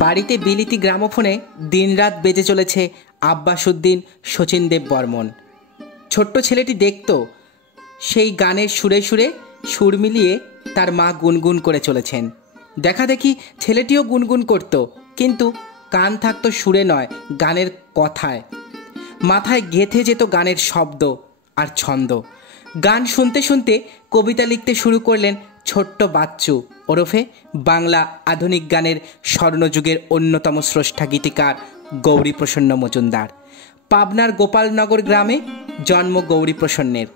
বাড়িতে বিলিতি গ্রামোফোনে দিনরাত বেজে চলেছে আব্বাসউদ্দিন শচীন দেব বর্মন। ছোট্ট ছেলেটি দেখত সেই গানের সুরে সুরে সুর মিলিয়ে তার মা গুনগুন করে চলেছেন। দেখা দেখি ছেলেটিও গুনগুন করত, কিন্তু কান থাকতো সুরে নয়, গানের কথায়। মাথায় গেঁথে যেত গানের শব্দ আর ছন্দ। গান শুনতে শুনতে কবিতা লিখতে শুরু করলেন ছোট্ট বাচ্চু ওরফে বাংলা আধুনিক গানের স্বর্ণযুগের অন্যতম স্রষ্টা গীতিকার গৌরীপ্রসন্ন মজুমদার। পাবনার গোপালনগর গ্রামে জন্ম গৌরীপ্রসন্নের।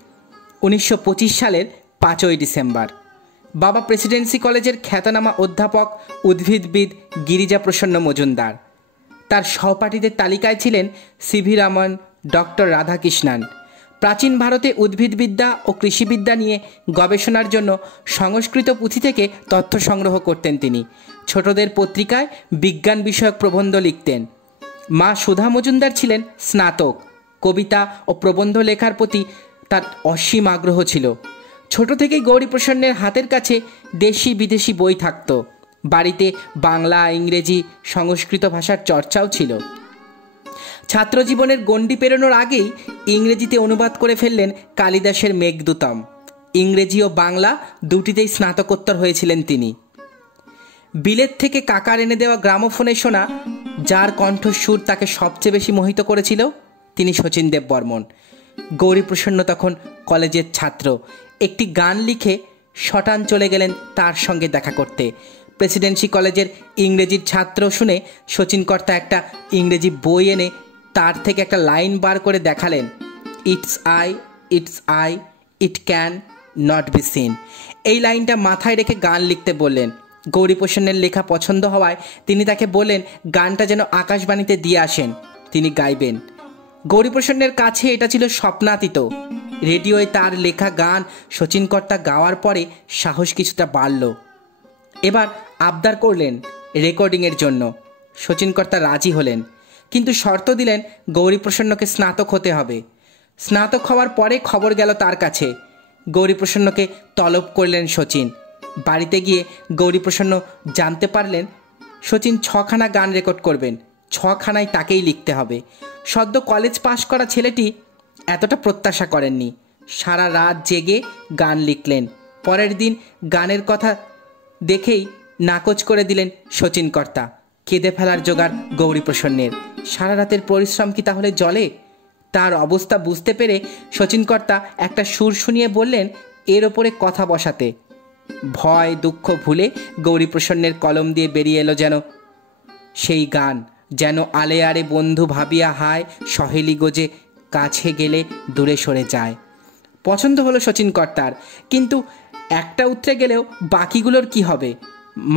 1925 সালের 5ই ডিসেম্বর। বাবা প্রেসিডেন্সি কলেজের খ্যাতনামা অধ্যাপক উদ্ভিদবিদ গিরিজা প্রসন্ন মজুমদার। তার সহপাঠীদের তালিকায় ছিলেন সিভি রামন, ডক্টর রাধাকৃষ্ণন। প্রাচীন ভারতে উদ্ভিদবিদ্যা ও কৃষিবিদ্যা নিয়ে গবেষণার জন্য সংস্কৃত পুঁথি থেকে তথ্য সংগ্রহ করতেন তিনি। ছোটদের পত্রিকায় বিজ্ঞান বিষয়ক প্রবন্ধ লিখতেন। মা সুধা মজুমদার ছিলেন স্নাতক। কবিতা ও প্রবন্ধ লেখার প্রতি তার অসীম আগ্রহ ছিল। ছোট থেকেই গৌরীপ্রসন্নের হাতের কাছে দেশি বিদেশি বই থাকত। বাড়িতে বাংলা, ইংরেজি, সংস্কৃত ভাষার চর্চাও ছিল। ছাত্রজীবনের গণ্ডি পেরোনোর আগেই ইংরেজিতে অনুবাদ করে ফেললেন কালিদাসের মেঘদূতম। ইংরেজি ও বাংলা দুটিতেই স্নাতকোত্তর হয়েছিলেন তিনি। বিলেত থেকে কাকার এনে দেওয়া গ্রামোফোনে শোনা যার কণ্ঠস্বর তাকে সবচেয়ে বেশি মোহিত করেছিল, তিনি শচীন দেব বর্মন। গৌরীপ্রসন্ন তখন কলেজের ছাত্র। একটি গান লিখে শটান চলে গেলেন তার সঙ্গে দেখা করতে। প্রেসিডেন্সি কলেজের ইংরেজির ছাত্র শুনে শচীন কর্তা একটা ইংরেজি বই এনে তার থেকে একটা লাইন বার করে দেখালেন, it's I, it can not be seen. এই লাইনটা মাথায় রেখে গান লিখতে বললেন। গৌরীপ্রসন্নের লেখা পছন্দ হওয়ায় তিনি তাকে বললেন গানটা যেন আকাশবাণীতে দিয়ে আসেন, তিনি গাইবেন। গৌরীপ্রসন্নের কাছে এটা ছিল স্বপ্নাতীত। রেডিওয় তার লেখা গান শচীন কর্তা গাওয়ার পরে সাহস কিছুটা বাড়ল। এবার আবদার করলেন রেকর্ডিংয়ের জন্য। শচীন কর্তা রাজি হলেন, কিন্তু শর্ত দিলেন গৌরীপ্রসন্নকে স্নাতক হতে হবে। স্নাতক হওয়ার পরে খবর গেল তার কাছে। গৌরীপ্রসন্নকে তলব করলেন শচীন। বাড়িতে গিয়ে গৌরীপ্রসন্ন জানতে পারলেন শচীন 6খানা গান রেকর্ড করবেন, 6খানাই তাকেই লিখতে হবে। সদ্য কলেজ পাশ করা ছেলেটি এতটা প্রত্যাশা করেননি। সারা রাত জেগে গান লিখলেন। পরের দিন গানের কথা দেখেই নাকচ করে দিলেন শচীন কর্তা। কেঁদে ফেলার জোগাড় গৌরীপ্রসন্নের। সারা রাতের পরিশ্রম কি তাহলে জলে? তার অবস্থা বুঝতে পেরে শচীন কর্তা একটা সুর শুনিয়ে বললেন এর ওপরে কথা বসাতে। ভয় দুঃখ ভুলে গৌরীপ্রসন্নের কলম দিয়ে বেরিয়ে এলো যেন সেই গান, যেন আলে আরে বন্ধু ভাবিয়া হায়, সহেলি গোজে কাছে গেলে দূরে সরে যায়। পছন্দ হলো শচীন কর্তার, কিন্তু একটা উতরে গেলেও বাকিগুলোর কি হবে?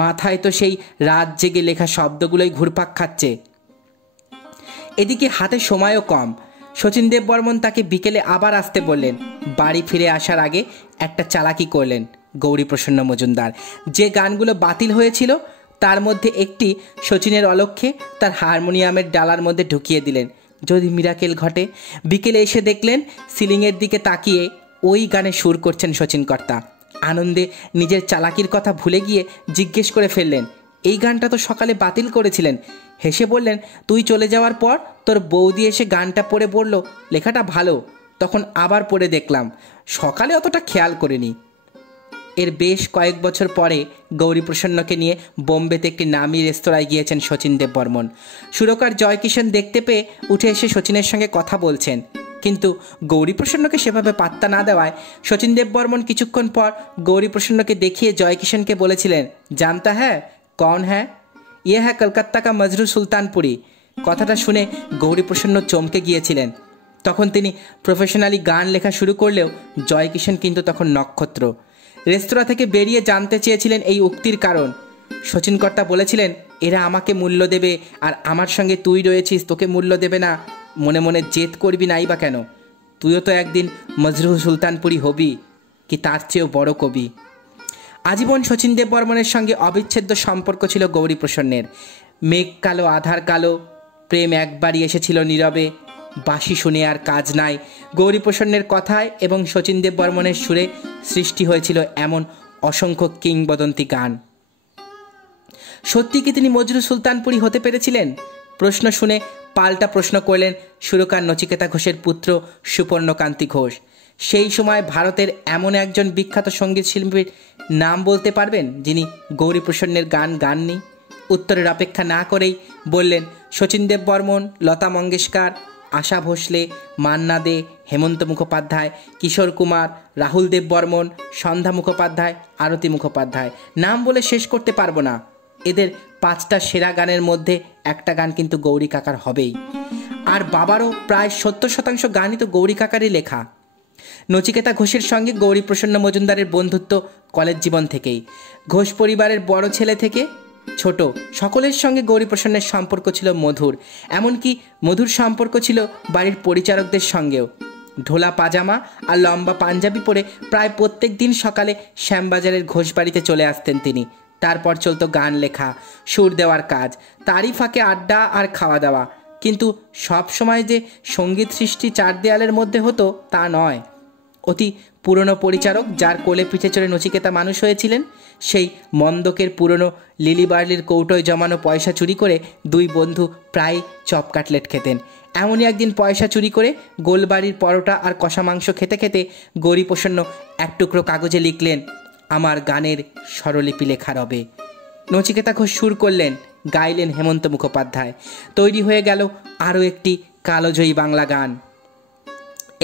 মাথায় তো সেই রাত জেগে লেখা শব্দগুলোই ঘুরপাক খাচ্ছে। এদিকে হাতে সময়ও কম। শচীন দেব বর্মন তাকে বিকেলে আবার আসতে বললেন। বাড়ি ফিরে আসার আগে একটা চালাকি করলেন গৌরীপ্রসন্ন মজুমদার। যে গানগুলো বাতিল হয়েছিল তার মধ্যে একটি শচীনের অলক্ষ্যে তার হারমোনিয়ামের ডালার মধ্যে ঢুকিয়ে দিলেন, যদি মিরাকেল ঘটে। বিকেলে এসে দেখলেন সিলিংয়ের দিকে তাকিয়ে ওই গানে সুর করছেন শচীন কর্তা। আনন্দে নিজের চালাকির কথা ভুলে গিয়ে জিজ্ঞেস করে ফেললেন, এই গানটা তো সকালে বাতিল করেছিলেন। হেসে বললেন, তুই চলে যাওয়ার পর তোর বৌদি এসে গানটা পড়ে বলল লেখাটা ভালো। তখন আবার পড়ে দেখলাম, সকালে অতটা খেয়াল করিনি। এর বেশ কয়েক বছর পরে গৌরীপ্রসন্নকে নিয়ে বোম্বেতে একটি নামী রেস্তোরাঁয় গিয়েছেন শচীন দেব বর্মন। সুরকার জয়কিষণ দেখতে পেয়ে উঠে এসে শচীনের সঙ্গে কথা বলছেন, কিন্তু গৌরীপ্রসন্নকে সেভাবে পাত্তা না দেওয়ায় শচীন দেব বর্মন কিছুক্ষণ পর গৌরীপ্রসন্নকে দেখিয়ে জয়কিষণকে বলেছিলেন, জানতা হ্যাঁ কৌন হ্যাঁ, ইয়ে হ্যাঁ কলকাতা কা মজরু সুলতানপুরি। কথাটা শুনে গৌরীপ্রসন্ন চমকে গিয়েছিলেন। তখন তিনি প্রফেশনালি গান লেখা শুরু করলেও জয়কিষণ কিন্তু তখন নক্ষত্র। রেস্তোরাঁ থেকে বেরিয়ে জানতে চেয়েছিলেন এই উক্তির কারণ। শচীন কর্তা বলেছিলেন, এরা আমাকে মূল্য দেবে আর আমার সঙ্গে তুই রয়েছিস, তোকে মূল্য দেবে না। মনে মনে জেদ করবি নাই বা কেন? তুইও তো একদিন মজরু সুলতানপুরি হবি, কি তার চেয়েও বড় কবি। আজীবন শচীন দেব বর্মনের সঙ্গে অবিচ্ছেদ্য সম্পর্ক ছিল গৌরীপ্রসন্নের। মেঘ কালো আধার কালো, প্রেম একবারই এসেছিল নীরবে, বাঁশি শুনে আর কাজ নাই। গৌরীপ্রসন্নের কথায় এবং শচীন দেব বর্মনের সুরে সৃষ্টি হয়েছিল এমন অসংখ্য কিংবদন্তি গান। সত্যি কি তিনি মজনু সুলতানপুরি হতে পেরেছিলেন? প্রশ্ন শুনে পাল্টা প্রশ্ন করলেন সুরকার নচিকেতা ঘোষের পুত্র সুপর্ণকান্তি ঘোষ। সেই সময় ভারতের এমন একজন বিখ্যাত সঙ্গীত শিল্পীর নাম বলতে পারবেন যিনি গৌরীপ্রসন্নের গান গাননি? উত্তরের অপেক্ষা না করেই বললেন শচীন দেব বর্মন, লতা মঙ্গেশকর, আশা ভোসলে, মান্না দে, হেমন্ত মুখোপাধ্যায়, কিশোর কুমার, রাহুল দেব বর্মন, সন্ধ্যা মুখোপাধ্যায়, আরতি মুখোপাধ্যায়। নাম বলে শেষ করতে পারবো না। এদের 5টা সেরা গানের মধ্যে একটা গান কিন্তু গৌরী কাকার হবেই। আর বাবারও প্রায় 70% গানই তো গৌরী কাকারই লেখা। নচিকেতা ঘোষের সঙ্গে গৌরীপ্রসন্ন মজুমদারের বন্ধুত্ব কলেজ জীবন থেকেই। ঘোষ পরিবারের বড় ছেলে থেকে ছোট সকলের সঙ্গে গৌরীপ্রসন্নের সম্পর্ক ছিল মধুর। এমনকি মধুর সম্পর্ক ছিল বাড়ির পরিচারকদের সঙ্গেও। ঢোলা পাজামা আর লম্বা পাঞ্জাবি পরে প্রায় প্রত্যেক দিন সকালে শ্যামবাজারের ঘোষ বাড়িতে চলে আসতেন তিনি। তারপর চলতো গান লেখা, সুর দেওয়ার কাজ, তারই ফাঁকে আড্ডা আর খাওয়া দাওয়া। কিন্তু সব সময় যে সঙ্গীত সৃষ্টি 4 দেয়ালের মধ্যে হতো তা নয়। অতি পুরনো পরিচারক যার কোলে পিঠে চড়ে নচিকেতা মানুষ হয়েছিলেন, সেই মন্দকের পুরনো লিলি বার্লির কৌটোয় জমানো পয়সা চুরি করে 2 বন্ধু প্রায় চপ কাটলেট খেতেন। এমনই একদিন পয়সা চুরি করে গোলবাড়ির পরোটা আর কষা মাংস খেতে খেতে গৌরীপ্রসন্ন এক টুকরো কাগজে লিখলেন, আমার গানের স্বরলিপি লেখা রবে। নচিকেতা ঘোষ সুর করলেন, গাইলেন হেমন্ত মুখোপাধ্যায়। তৈরি হয়ে গেল আরও একটি কালোজয়ী বাংলা গান।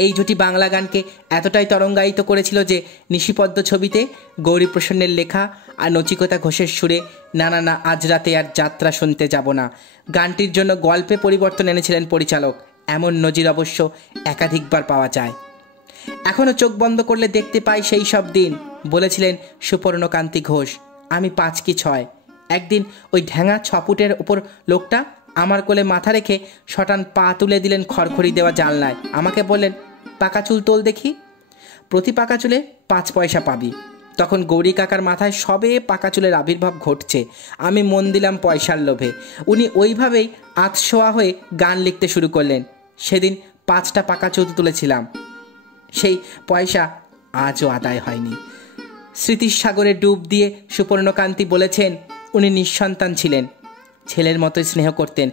এই জুটি বাংলা গানকে এতটাই তরঙ্গায়িত করেছিল যে নিশিপদ্ম ছবিতে গৌরীপ্রসন্নের লেখা আর নচিকেতা ঘোষের সুরে নানা না আজ রাতে আর যাত্রা শুনতে যাব না গানটির জন্য গল্পে পরিবর্তন এনেছিলেন পরিচালক। এমন নজির অবশ্য একাধিকবার পাওয়া যায়। এখনও চোখ বন্ধ করলে দেখতে পাই সেই সব দিন, বলেছিলেন সুপর্ণকান্তি ঘোষ। আমি 5 কি 6। একদিন ওই ঢ্যাঙা 6 ফুটের ওপর লোকটা আমার কোলে মাথা রেখে শটান পা তুলে দিলেন খড়খড়ি দেওয়া জানলায়। আমাকে বললেন, পাকা চুল তোল দেখি, প্রতি পাকা চুলে 5 পয়সা পাবি। তখন গৌরী কাকার মাথায় সবে পাকা চুলের আবির্ভাব ঘটছে। আমি মন দিলাম পয়সার লোভে। উনি ওইভাবেই আতশোয়া হয়ে গান লিখতে শুরু করলেন। সেদিন 5টা পাকা চুল তুলেছিলাম, সেই পয়সা আজও আদায় হয়নি। স্মৃতির সাগরে ডুব দিয়ে সুপর্ণকান্তি বলেছেন, উনি নিঃসন্তান ছিলেন, ছেলের মতোই স্নেহ করতেন।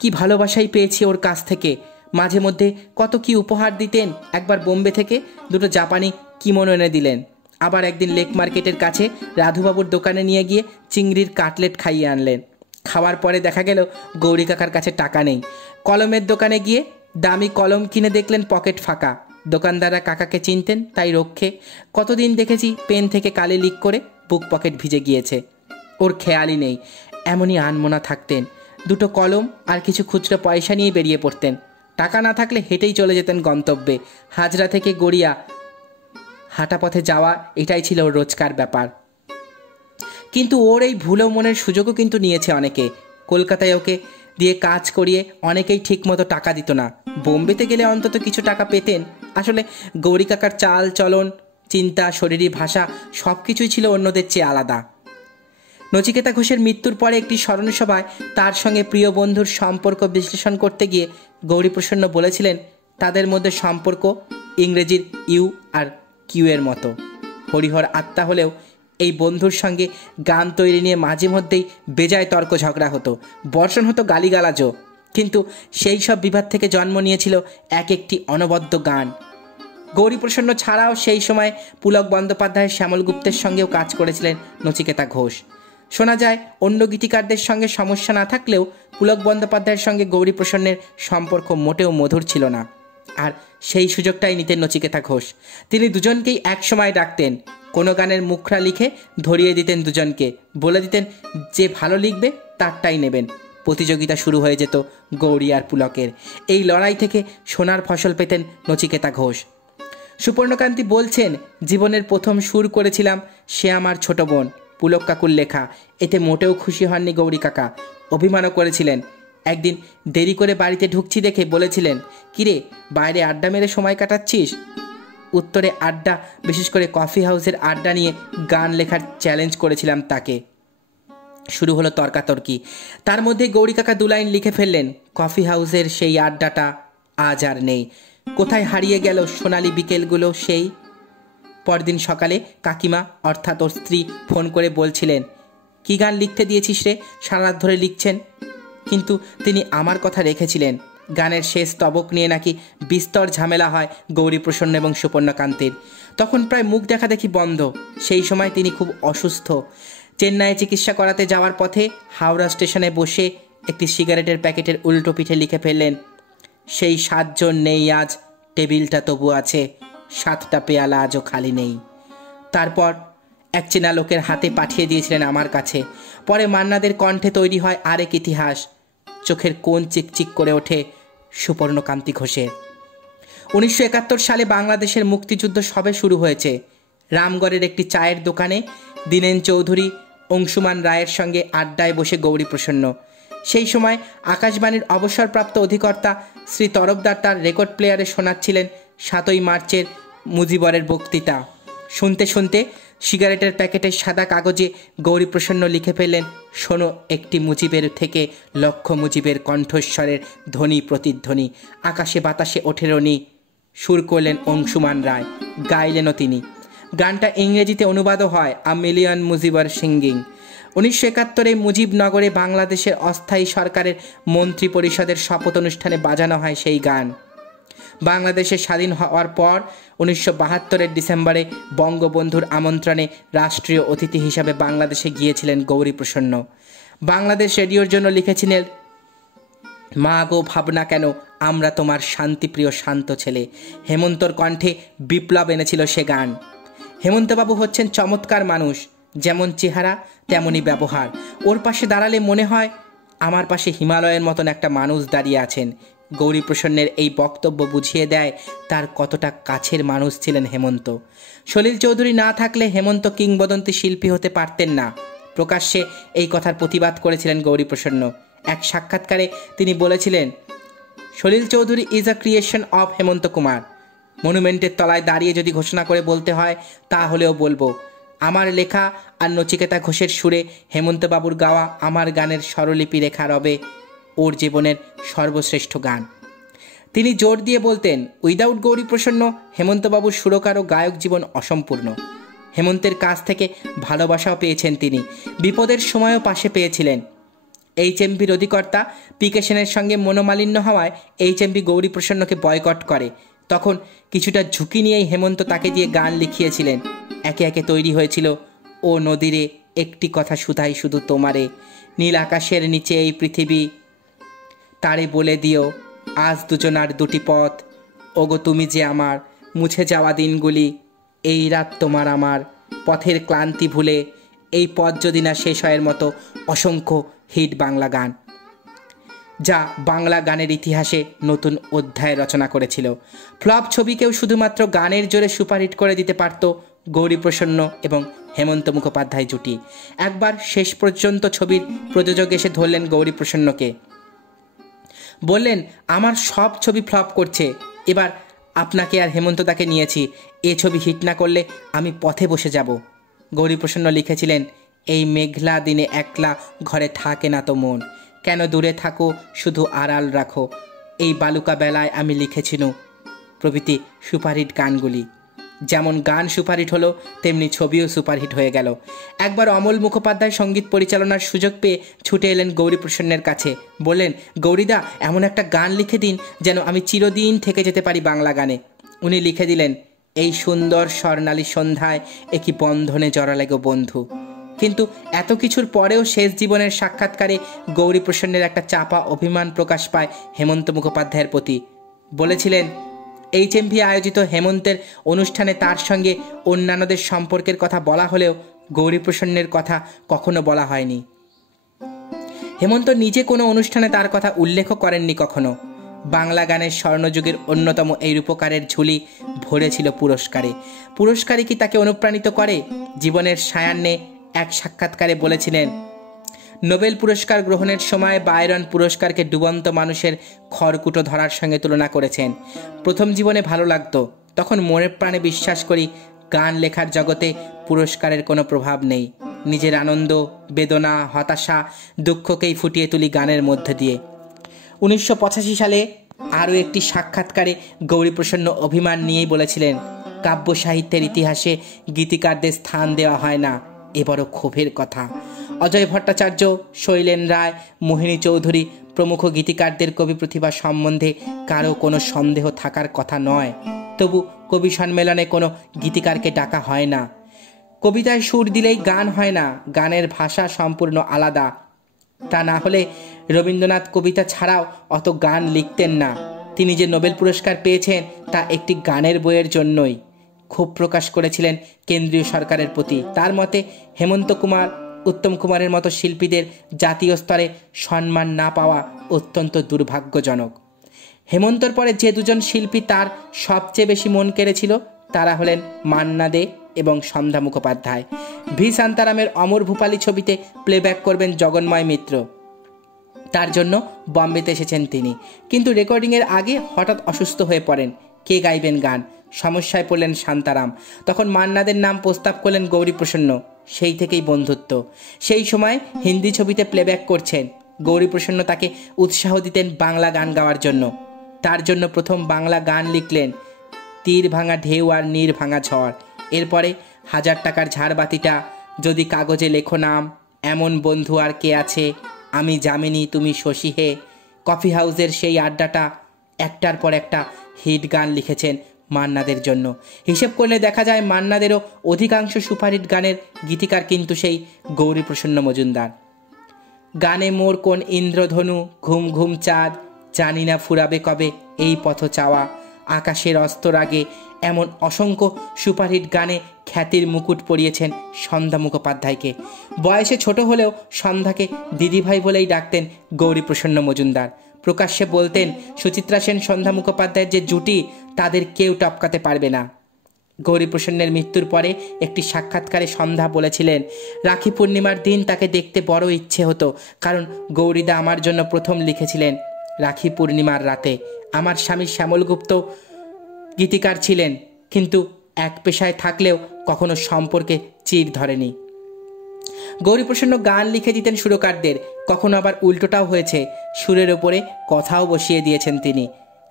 কি ভালোবাসাই পেয়েছি ওর কাছ থেকে। মাঝে মধ্যে কত কি উপহার দিতেন। একবার বোম্বে থেকে 2টো জাপানি কিমোনো এনে দিলেন। আবার একদিন লেক মার্কেটের কাছে রাধুবাবুর দোকানে নিয়ে গিয়ে চিংড়ির কাটলেট খাইয়ে আনলেন। খাওয়ার পরে দেখা গেল গৌরী কাকার কাছে টাকা নেই। কলমের দোকানে গিয়ে দামি কলম কিনে দেখলেন পকেট ফাঁকা। দোকানদাররা কাকাকে চিনতেন, তাই রক্ষে কতদিন দেখেছি পেন থেকে কালি লিক করে বুক পকেট ভিজে গিয়েছে। ওর খেয়ালই নেই। এমনই আনমনা থাকতেন। 2টো কলম আর কিছু খুচরো পয়সা নিয়ে বেরিয়ে পড়তেন। টাকা না থাকলে হেঁটেই চলে যেতেন গন্তব্যে। হাজরা থেকে গড়িয়া হাঁটা পথে যাওয়া এটাই ছিল ওর রোজকার ব্যাপার। কিন্তু ওর এই ভুলো মনের সুযোগও কিন্তু নিয়েছে অনেকে। কলকাতায় ওকে দিয়ে কাজ করিয়ে অনেকেই ঠিকমতো টাকা দিত না। বোম্বেতে গেলে অন্তত কিছু টাকা পেতেন। আসলে গৌরী কাকার চাল চলন, চিন্তা, শরীরী ভাষা সব কিছুই ছিল অন্যদের চেয়ে আলাদা। নচিকেতা ঘোষের মৃত্যুর পরে একটি স্মরণ সভায় তার সঙ্গে প্রিয় বন্ধুর সম্পর্ক বিশ্লেষণ করতে গিয়ে গৌরীপ্রসন্ন বলেছিলেন, তাদের মধ্যে সম্পর্ক ইংরেজির ইউ আর কিউ এর মতো। হরিহর আত্মা হলেও এই বন্ধুর সঙ্গে গান তৈরি নিয়ে মাঝে মধ্যেই বেজায় তর্ক ঝগড়া হতো, বর্ষণ হতো গালিগালাজও। কিন্তু সেই সব বিবাদ থেকে জন্ম নিয়েছিল এক একটি অনবদ্য গান। গৌরীপ্রসন্ন ছাড়াও সেই সময় পুলক বন্দ্যোপাধ্যায়, শ্যামল গুপ্তের সঙ্গেও কাজ করেছিলেন নচিকেতা ঘোষ। শোনা যায় অন্য গীতিকারদের সঙ্গে সমস্যা না থাকলেও পুলক বন্দ্যোপাধ্যায়ের সঙ্গে গৌরীপ্রসন্নের সম্পর্ক মোটেও মধুর ছিল না। আর সেই সুযোগটাই নিতেন নচিকেতা ঘোষ। তিনি দুজনকেই একসময় ডাকতেন, কোনো গানের মুখরা লিখে ধরিয়ে দিতেন দুজনকে, বলে দিতেন যে ভালো লিখবে তারটাই নেবেন। প্রতিযোগিতা শুরু হয়ে যেত গৌরী আর পুলকের। এই লড়াই থেকে সোনার ফসল পেতেন নচিকেতা ঘোষ। সুপর্ণকান্তি বলছেন, জীবনের প্রথম সুর করেছিলাম সে আমার ছোট বোন, পুলক কাকুর লেখা। এতে মোটেও খুশি হননি গৌরী কাকা, অভিমানও করেছিলেন। একদিন দেরি করে বাড়িতে ঢুকছি দেখে বলেছিলেন, কিরে বাইরে আড্ডা মেরে সময় কাটাচ্ছিস? উত্তরে আড্ডা, বিশেষ করে কফি হাউসের আড্ডা নিয়ে গান লেখার চ্যালেঞ্জ করেছিলাম তাকে। শুরু হলো তর্কাতর্কি। তার মধ্যে গৌরী কাকা 2 লাইন লিখে ফেললেন, কফি হাউসের সেই আড্ডাটা আজ আর নেই, কোথায় হারিয়ে গেল সোনালি বিকেলগুলো সেই। পরদিন সকালে কাকিমা অর্থাৎ ওর স্ত্রী ফোন করে বলছিলেন, কি গান লিখতে দিয়েছিস রে, সারা রাত ধরে লিখছেন। কিন্তু তিনি আমার কথা রেখেছিলেন। গানের শেষ স্তবক নিয়ে নাকি বিস্তর ঝামেলা হয় গৌরীপ্রসন্ন এবং সুপর্ণকান্তের। তখন প্রায় মুখ দেখা দেখি বন্ধ। সেই সময় তিনি খুব অসুস্থ। চেন্নাইয়ে চিকিৎসা করাতে যাওয়ার পথে হাওড়া স্টেশনে বসে একটি সিগারেটের প্যাকেটের উল্টো পিঠে লিখে ফেললেন, সেই 7 জন নেই আজ, টেবিলটা তবু আছে, 7টা পেয়ালা আজও খালি নেই। তারপর এক চেনা লোকের হাতে পাঠিয়ে দিয়েছিলেন আমার কাছে। পরে মান্নাদের কণ্ঠে তৈরি হয় আরেক ইতিহাস। চোখের কোণ চিকচিক করে ওঠে সুপর্ণকান্তি ঘোষের। 1971 সালে বাংলাদেশের মুক্তিযুদ্ধ সবে শুরু হয়েছে। রামগড়ের একটি চায়ের দোকানে দীনেন চৌধুরী অংশুমান রায়ের সঙ্গে আড্ডায় বসে গৌরীপ্রসন্ন। সেই সময় আকাশবাণীর অবসরপ্রাপ্ত অধিকর্তা শ্রী তরফদার তার রেকর্ড প্লেয়ারে শোনাচ্ছিলেন 7ই মার্চের মুজিবরের বক্তৃতা। শুনতে শুনতে সিগারেটের প্যাকেটের সাদা কাগজে গৌরীপ্রসন্ন লিখে ফেললেন, শোনো একটি মুজিবের থেকে লক্ষ মুজিবের কণ্ঠস্বরের ধ্বনি প্রতিধ্বনি, আকাশে বাতাসে ওঠে রনি। সুর করলেন অংশুমান রায়, গাইলেনও তিনি। গানটা ইংরেজিতে অনুবাদও হয়, আ মিলিয়ন মুজিবর সিঙ্গিং। 1971 মুজিবনগরে বাংলাদেশের অস্থায়ী সরকারের মন্ত্রী পরিষদের শপথ অনুষ্ঠানে বাজানো হয় সেই গান। বাংলাদেশের স্বাধীন হওয়ার পর 1972 ডিসেম্বরে বঙ্গবন্ধুর আমন্ত্রণে রাষ্ট্রীয় অতিথি হিসাবে বাংলাদেশে গিয়েছিলেন গৌরীপ্রসন্ন। বাংলাদেশ রেডিওর জন্য লিখেছিলেন, মা গো ভাবনা কেন, আমরা তোমার শান্তিপ্রিয় শান্ত ছেলে। হেমন্তর কণ্ঠে বিপ্লব এনেছিল সে গান। হেমন্তবাবু হচ্ছেন চমৎকার মানুষ, যেমন চেহারা তেমনই ব্যবহার। ওর পাশে দাঁড়ালে মনে হয় আমার পাশে হিমালয়ের মতন একটা মানুষ দাঁড়িয়ে আছেন। গৌরীপ্রসন্নের এই বক্তব্য বুঝিয়ে দেয় তার কতটা কাছের মানুষ ছিলেন হেমন্ত। সলিল চৌধুরী না থাকলে হেমন্ত কিংবদন্তি শিল্পী হতে পারতেন না। প্রকাশ্যে এই কথার প্রতিবাদ করেছিলেন গৌরীপ্রসন্ন। এক সাক্ষাৎকারে তিনি বলেছিলেন, Salil Chowdhury is a creation of Hemanta Kumar. মনুমেন্টের তলায় দাঁড়িয়ে যদি ঘোষণা করে বলতে হয় তাহলেও বলবো, আমার লেখা আর নচিকেতা ঘোষের সুরে হেমন্তবাবুর গাওয়া আমার গানের স্বরলিপি রেখা রবে ওর জীবনের সর্বশ্রেষ্ঠ গান। তিনি জোর দিয়ে বলতেন, উইদাউট গৌরীপ্রসন্ন হেমন্তবাবুর সুরকার ও গায়ক জীবন অসম্পূর্ণ। হেমন্তের কাছ থেকে ভালোবাসাও পেয়েছেন তিনি, বিপদের সময়ও পাশে পেয়েছিলেন। HMVর অধিকর্তা পিকে সেনের সঙ্গে মনোমালিন্য হওয়ায় HMV গৌরীপ্রসন্নকে বয়কট করে। তখন কিছুটা ঝুঁকি নিয়েই হেমন্ত তাকে দিয়ে গান লিখিয়েছিলেন। একে একে তৈরি হয়েছিল, ও নদীরে একটি কথা শুধাই শুধু তোমারে, নীল আকাশের নিচে এই পৃথিবী, তারে বলে দিও আজ দুজনার দুটি পথ, ওগো তুমি যে আমার, মুছে যাওয়া দিনগুলি, এই রাত তোমার আমার, পথের ক্লান্তি ভুলে, এই পথ যদি না শেষ হয়ের মতো অসংখ্য হিট বাংলা গান, যা বাংলা গানের ইতিহাসে নতুন অধ্যায় রচনা করেছিল। ফ্লপ ছবিকেও শুধুমাত্র গানের জোরে সুপারহিট করে দিতে পারত গৌরীপ্রসন্ন এবং হেমন্ত মুখোপাধ্যায় জুটি। একবার শেষ পর্যন্ত ছবির প্রযোজক এসে ধরলেন গৌরীপ্রসন্নকে, বললেন, আমার সব ছবি ফ্লপ করছে, এবার আপনাকে আর হেমন্তদাকে নিয়েছি, এ ছবি হিট না করলে আমি পথে বসে যাব। গৌরীপ্রসন্ন লিখেছিলেন, এই মেঘলা দিনে একলা ঘরে থাকে না তো মন, কেন দূরে থাকো শুধু আড়াল রাখো, এই বালুকা বেলায় আমি লিখেছিনু, প্রভৃতি সুপারহিট গানগুলি। যেমন গান সুপারহিট হলো তেমনি ছবিও সুপারহিট হয়ে গেল। একবার অমল মুখোপাধ্যায় সঙ্গীত পরিচালনার সুযোগ পেয়ে ছুটে এলেন গৌরীপ্রসন্নের কাছে, বললেন, গৌরীদা এমন একটা গান লিখে দিন যেন আমি চিরদিন থেকে যেতে পারি বাংলা গানে। উনি লিখে দিলেন, এই সুন্দর স্বর্ণালী সন্ধ্যায় একই বন্ধনে জড়ালে গো বন্ধু। কিন্তু এত কিছুর পরেও শেষ জীবনের সাক্ষাৎকারে গৌরীপ্রসন্নের একটা চাপা অভিমান প্রকাশ পায় হেমন্ত মুখোপাধ্যায়ের প্রতি। বলেছিলেন, HMV আয়োজিত হেমন্তের অনুষ্ঠানে তার সঙ্গে অন্যান্যদের সম্পর্কের কথা বলা হলেও গৌরীপ্রসন্নের কথা কখনো বলা হয়নি। হেমন্ত নিজে কোনো অনুষ্ঠানে তার কথা উল্লেখও করেননি কখনো। বাংলা গানের স্বর্ণযুগের অন্যতম এই রূপকারের ঝুলি ভরেছিল পুরস্কারে। পুরস্কারই কি তাকে অনুপ্রাণিত করে? জীবনের সায়ান্নে এক সাক্ষাৎকারে বলেছিলেন, নোবেল পুরস্কার গ্রহণের সময় বায়রন পুরস্কারকে ডুবন্ত মানুষের খড়কুটো ধরার সঙ্গে তুলনা করেছেন। প্রথম জীবনে ভালো লাগতো, তখন মনের প্রাণে বিশ্বাস করি গান লেখার জগতে পুরস্কারের কোনো প্রভাব নেই। নিজের আনন্দ, বেদনা, হতাশা, দুঃখকেই ফুটিয়ে তুলি গানের মধ্যে দিয়ে। 1985 সালে আরও একটি সাক্ষাৎকারে গৌরীপ্রসন্ন অভিমান নিয়েই বলেছিলেন, কাব্য সাহিত্যের ইতিহাসে গীতিকারদের স্থান দেওয়া হয় না, এ বড় ক্ষোভের কথা। অজয় ভট্টাচার্য, শৈলেন রায়, মোহিনী চৌধুরী প্রমুখ গীতিকারদের কবি প্রতিভা সম্বন্ধে কারো কোনো সন্দেহ থাকার কথা নয়। তবু কবি সম্মেলনে কোনো গীতিকারকে ডাকা হয় না। কবিতায় সুর দিলেই গান হয় না, গানের ভাষা সম্পূর্ণ আলাদা। তা না হলে রবীন্দ্রনাথ কবিতা ছাড়াও অত গান লিখতেন না। তিনি যে নোবেল পুরস্কার পেয়েছেন তা একটি গানের বইয়ের জন্যই। ক্ষোভ প্রকাশ করেছিলেন কেন্দ্রীয় সরকারের প্রতি। তার মতে হেমন্ত কুমার, উত্তম কুমারের মতো শিল্পীদের জাতীয় স্তরে সম্মান না পাওয়া অত্যন্ত দুর্ভাগ্যজনক। হেমন্তর পরে যে দুজন শিল্পী তার সবচেয়ে বেশি মন কেড়েছিল তারা হলেন মান্না দে এবং সন্ধ্যা মুখোপাধ্যায়। ভি শান্তারামের অমর ভূপালী ছবিতে প্লেব্যাক করবেন জগন্ময় মিত্র, তার জন্য বম্বেতে এসেছেন তিনি। কিন্তু রেকর্ডিংয়ের আগে হঠাৎ অসুস্থ হয়ে পড়েন। কে গাইবেন গান? সমস্যায় পড়লেন শান্তারাম। তখন মান্নাদের নাম প্রস্তাব করলেন গৌরীপ্রসন্ন। সেই থেকেই বন্ধুত্ব। সেই সময় হিন্দি ছবিতে প্লেব্যাক করছেন। গৌরীপ্রসন্ন তাকে উৎসাহ দিতেন বাংলা গান গাওয়ার জন্য। তার জন্য প্রথম বাংলা গান লিখলেন তীর ভাঙা ঢেউ আর নীর ভাঙা ঝড়। এরপরে 1000 টাকার ঝাড়বাতিটা, যদি কাগজে লেখো নাম, এমন বন্ধু আর কে আছে, আমি যামিনী তুমি শশী হে, কফি হাউসের সেই আড্ডাটা, একটার পর একটা হিট গান লিখেছেন মান্নাদের জন্য। হিসেব করলে দেখা যায় মান্নাদেরও অধিকাংশ সুপারহিট গানের গীতিকার কিন্তু সেই গৌরীপ্রসন্ন মজুমদার। গানে মোর কোন ইন্দ্রধনু, ঘুম ঘুম চাঁদ, জানি না ফুরাবে কবে এই পথ চাওয়া, আকাশের অস্তর আগে, এমন অসংখ্য সুপারহিট গানে খ্যাতির মুকুট পরিয়েছেন সন্ধ্যা মুখোপাধ্যায়কে। বয়সে ছোট হলেও সন্ধ্যাকে দিদিভাই বলেই ডাকতেন গৌরীপ্রসন্ন মজুমদার। প্রকাশ্যে বলতেন সুচিত্রা সেন সন্ধ্যা মুখোপাধ্যায়ের যে জুটি তাদের কেউ টপকাতে পারবে না। গৌরীপ্রসন্নের মৃত্যুর পরে একটি সাক্ষাৎকারে সন্ধ্যা বলেছিলেন রাখি পূর্ণিমার দিন তাকে দেখতে বড় ইচ্ছে হতো, কারণ গৌরীদা আমার জন্য প্রথম লিখেছিলেন রাখি পূর্ণিমার রাতে। আমার স্বামী শ্যামলগুপ্ত গীতিকার ছিলেন, কিন্তু এক পেশায় থাকলেও কখনো সম্পর্কে চির ধরেনি। গৌরীপ্রসন্ন গান লিখে দিতেন সুরকারদের, কখনো আবার উল্টোটাও হয়েছে, সুরের ওপরে কথাও বসিয়ে দিয়েছেন তিনি,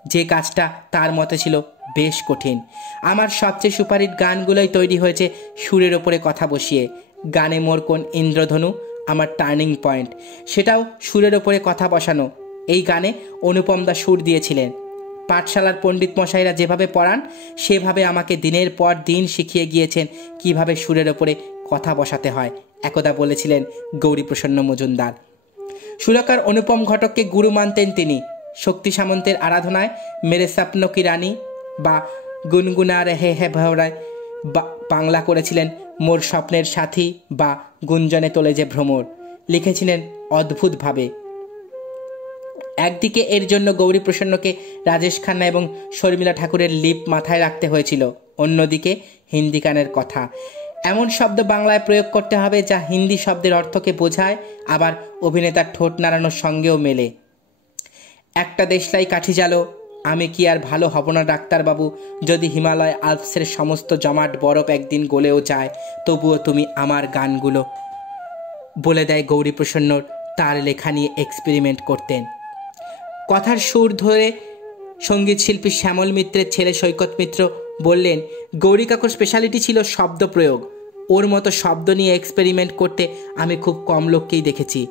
যে কাজটা তার মতে ছিল বেশ কঠিন। আমার সবচেয়ে সুপারহিট গানগুলোই তৈরি হয়েছে সুরের ওপরে কথা বসিয়ে। গানে মোর কোন ইন্দ্রধনু আমার টার্নিং পয়েন্ট, সেটাও সুরের ওপরে কথা বসানো। এই গানে অনুপম দা সুর দিয়েছিলেন। পাঠশালার পণ্ডিত মশাইরা যেভাবে পড়ান সেভাবে আমাকে দিনের পর দিন শিখিয়ে গিয়েছেন কিভাবে সুরের ওপরে কথা বসাতে হয়, একদা বলেছিলেন গৌরীপ্রসন্ন মজুমদার। সুরকার অনুপম ঘটককে গুরু মানতেন তিনি। শক্তি সামন্তের আরাধনায় মেরে স্বপ্ন কি রানী বা গুনগুনা রেহে হে ভরায় বাংলা করেছিলেন মোর স্বপ্নের সাথী বা গুঞ্জনে তোলে যে ভ্রমর, লিখেছিলেন অদ্ভুতভাবে। একদিকে এর জন্য গৌরীপ্রসন্নকে রাজেশ খান্না এবং শর্মিলা ঠাকুরের লিপ মাথায় রাখতে হয়েছিল, অন্যদিকে হিন্দি গানের কথা, এমন শব্দ বাংলায় প্রয়োগ করতে হবে যা হিন্দি শব্দের অর্থকে বোঝায়, আবার অভিনেতার ঠোঁট নাড়ানোর সঙ্গেও মেলে। একটা দেশলাই কাঠি জ্বালো, আমি কি আর ভালো হব না ডাক্তারবাবু, যদি হিমালয় আল্পসের সমস্ত জমাট বরফ একদিন গলেও যায়, তবুও তুমি আমার গানগুলো, বলে দেয় গৌরীপ্রসন্নর তার লেখা নিয়ে এক্সপেরিমেন্ট করতেন। কথার সুর ধরে সঙ্গীত শিল্পী শ্যামল মিত্রের ছেলে সৈকত মিত্র বললেন গৌরী কাকুর স্পেশালিটি ছিল শব্দ প্রয়োগ। ওর মতো শব্দ নিয়ে এক্সপেরিমেন্ট করতে আমি খুব কম লোককেই দেখেছি।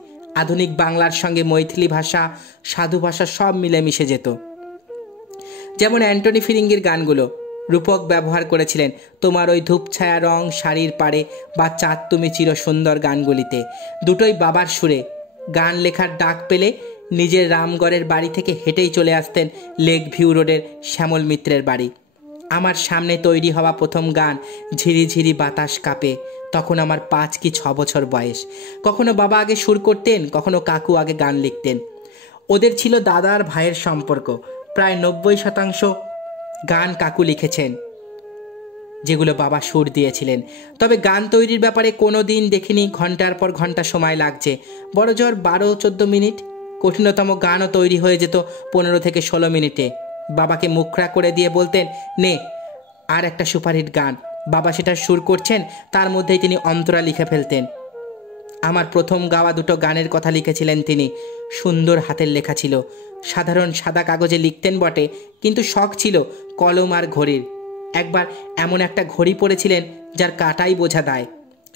আধুনিক বাংলার সঙ্গে মৈথিলি ভাষা, সাধু ভাষা সব মিলেমিশে যেত। যেমন অ্যান্টনি ফিরিঙ্গির গানগুলো রূপক ব্যবহার করেছিলেন তোমার ওই ধূপছায়া রং শাড়ির পাড়ে বা চাঁদ তুমি চির সুন্দর গানগুলিতে, দুটোই বাবার সুরে। গান লেখার ডাক পেলে নিজের রামগড়ের বাড়ি থেকে হেঁটেই চলে আসতেন লেক ভিউ রোডের শ্যামল মিত্রের বাড়ি। আমার সামনে তৈরি হওয়া প্রথম গান ঝিরিঝিরি বাতাস কাঁপে, তখন আমার 5 কি 6 বছর বয়স। কখনো বাবা আগে সুর করতেন, কখনো কাকু আগে গান লিখতেন। ওদের ছিল দাদার ভাইয়ের সম্পর্ক। প্রায় 90% গান কাকু লিখেছেন, যেগুলো বাবা সুর দিয়েছিলেন। তবে গান তৈরির ব্যাপারে কোনো দিন দেখিনি ঘন্টার পর ঘন্টা সময় লাগছে, বড় জোর 12-14 মিনিট। কঠিনতম গানও তৈরি হয়ে যেত 15 থেকে 16 মিনিটে। বাবাকে মুখরা করে দিয়ে বলতেন নে আর একটা সুপারহিট গান। বাবা সেটা সুর করছেন, তার মধ্যেই তিনি অন্তরা লিখে ফেলতেন। আমার প্রথম গাওয়া 2টো গানের কথা লিখেছিলেন তিনি। সুন্দর হাতের লেখা ছিল। সাধারণ সাদা কাগজে লিখতেন বটে, কিন্তু শখ ছিল কলম আর ঘড়ির। একবার এমন একটা ঘড়ি পড়েছিলেন যার কাটাই বোঝা দায়।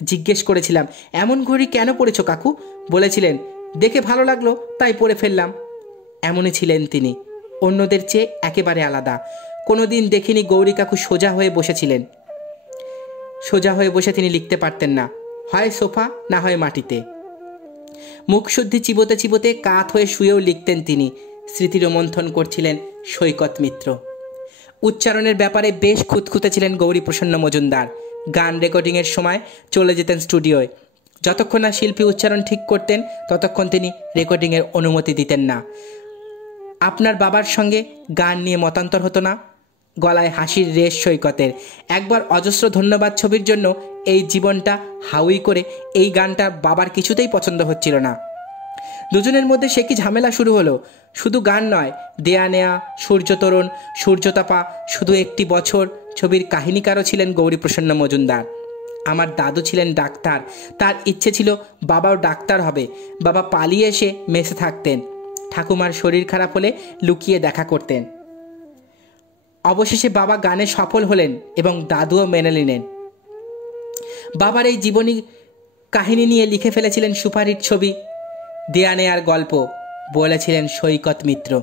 জিজ্ঞেস করেছিলাম, এমন ঘড়ি কেন পরেছো কাকু? বলেছিলেন, দেখে ভালো লাগলো তাই পরে ফেললাম। এমনই ছিলেন তিনি, অন্যদের চেয়ে একেবারে আলাদা। কোনোদিন দেখিনি গৌরী কাকু সোজা হয়ে বসেছিলেন। সোজা হয়ে বসে তিনি লিখতে পারতেন না, হয় সোফা না হয় মাটিতে। মুখশুদ্ধি চিবোতে চিবোতে কাত হয়ে শুয়েও লিখতেন তিনি। স্মৃতি রোমন্থন করছিলেন সৈকত মিত্র। উচ্চারণের ব্যাপারে বেশ খুঁতখুঁতে ছিলেন গৌরীপ্রসন্ন মজুমদার। গান রেকর্ডিংয়ের সময় চলে যেতেন স্টুডিওয়। যতক্ষণ না শিল্পী উচ্চারণ ঠিক করতেন ততক্ষণ তিনি রেকর্ডিংয়ের অনুমতি দিতেন না। আপনার বাবার সঙ্গে গান নিয়ে মতান্তর হতো না। গলায় হাসির রেশ সৈকতের। একবার অজস্র ধন্যবাদ ছবির জন্য এই জীবনটা হাউই করে এই গানটা বাবার কিছুতেই পছন্দ হচ্ছিল না। দুজনের মধ্যে সে কি ঝামেলা শুরু হলো। শুধু গান নয়, দেয়া নেয়া, সূর্যতরণ, সূর্যতাপা, শুধু একটি বছর ছবির কাহিনীকারও ছিলেন গৌরীপ্রসন্ন মজুমদার। আমার দাদু ছিলেন ডাক্তার, তার ইচ্ছে ছিল বাবাও ডাক্তার হবে। বাবা পালিয়ে এসে মেসে থাকতেন। ঠাকুমার শরীর খারাপ হলে লুকিয়ে দেখা করতেন। অবশেষে বাবা গানে সফল হলেন এবং দাদুও মেনে নিলেন। বাবার এই জীবনী কাহিনী নিয়ে লিখে ফেলেছিলেন সুপারহিট ছবি দেয়া নেয়ার গল্প, বলেছিলেন সৈকত মিত্র।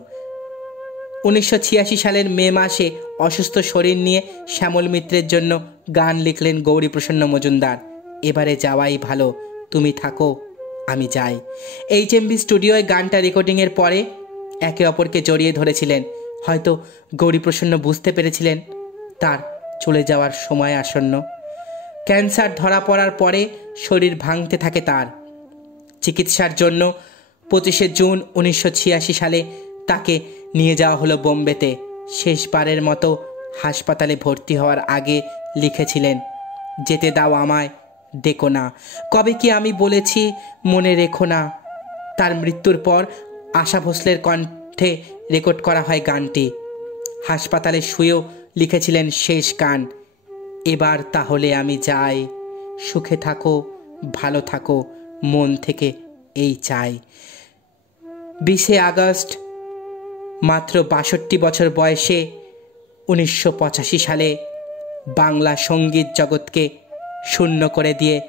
1986 সালের মে মাসে অসুস্থ শরীর নিয়ে শ্যামল মিত্রের জন্য গান লিখলেন গৌরীপ্রসন্ন মজুমদার। এবারে যাওয়াই ভালো, তুমি থাকো আমি যাই। HMV স্টুডিওয় গানটা রেকর্ডিংয়ের পরে একে অপরকে জড়িয়ে ধরেছিলেন। হয়তো গৌরীপ্রসন্ন বুঝতে পেরেছিলেন তার চলে যাওয়ার সময় আসন্ন। ক্যান্সার ধরা পড়ার পরে শরীর ভাঙতে থাকে তার। চিকিৎসার জন্য 25শে জুন 1986 সালে তাকে নিয়ে যাওয়া হলো বোম্বেতে। শেষবারের মতো হাসপাতালে ভর্তি হওয়ার আগে লিখেছিলেন, যেতে দাও আমায়, ডেকো না, কবে কি আমি বলেছি মনে রেখো না। তার মৃত্যুর পর আশা ভোসলের কণ্ঠে রেকর্ড করা হয় গানটি। হাসপাতালে শুয়েও লিখেছিলেন শেষ গান, এবার তাহলে আমি যাই, সুখে থাকো ভালো থাকো, মন থেকে এই চাই। 20শে আগস্ট মাত্র 62 বছর বয়সে 1985 সালে বাংলা সঙ্গীত জগৎকে শূন্য করে দিয়ে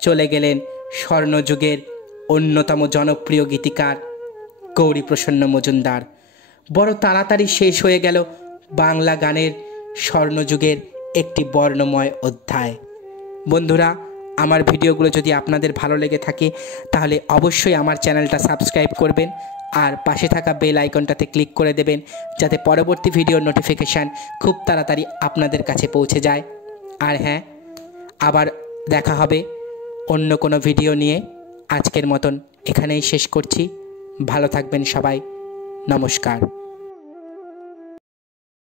চলে গেলেন স্বর্ণযুগের অন্যতম জনপ্রিয় গীতিকার গৌরীপ্রসন্ন মজুমদার। বড় তাড়াতাড়ি শেষ হয়ে গেল বাংলা গানের স্বর্ণযুগের একটি বর্ণময় অধ্যায়। বন্ধুরা, আমার ভিডিওগুলো যদি আপনাদের ভালো লেগে থাকে তাহলে অবশ্যই আমার চ্যানেলটা সাবস্ক্রাইব করবেন আর পাশে থাকা বেল আইকনটাতে ক্লিক করে দেবেন, যাতে পরবর্তী ভিডিওর নোটিফিকেশান খুব তাড়াতাড়ি আপনাদের কাছে পৌঁছে যায়। আর হ্যাঁ, আবার দেখা হবে অন্য কোনো ভিডিও নিয়ে। আজকের মতন এখানেই শেষ করছি। ভালো থাকবেন সবাই। নমস্কার।